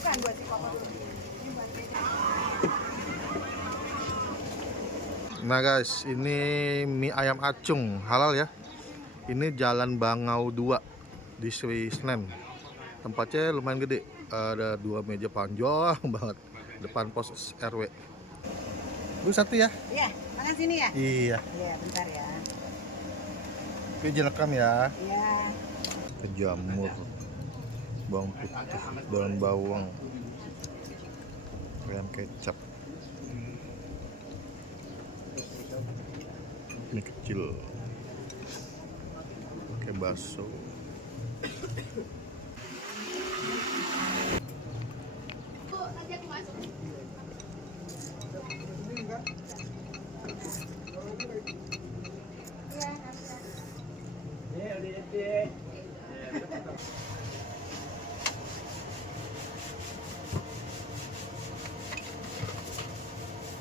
Bukan buat si papa dulu. Ini buat Dede. Nah guys, ini mie ayam acung halal ya. Ini Jalan Bangau 2 di Senen. Tempatnya lumayan gede. Ada 2 meja panjang banget depan pos RW. Bu satu ya? Iya, makan sini ya? Iya. Iya, bentar ya. Oke, rekam ya. Iya. Jamur, bawang putih, daun bawang, ayam kecap, mie kecil, pakai bakso.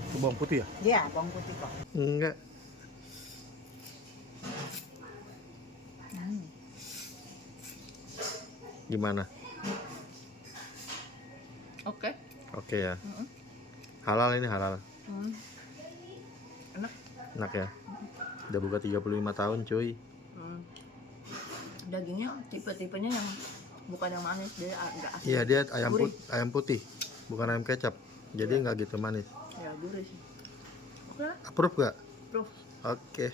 Itu bawang putih ya? Iya, bawang putih kok. Enggak. Gimana? Oke. Oke ya. Halal ini halal. Enak. Enak ya. Udah buka 35 tahun cuy. Dagingnya tipe-tipenya yang bukan yang manis, dia agak asin. Iya dia Gurih. ayam putih, bukan ayam kecap. Jadi nggak gitu manis. Ya, gurih sih. Oke lah, Approve gak? Prof. Oke.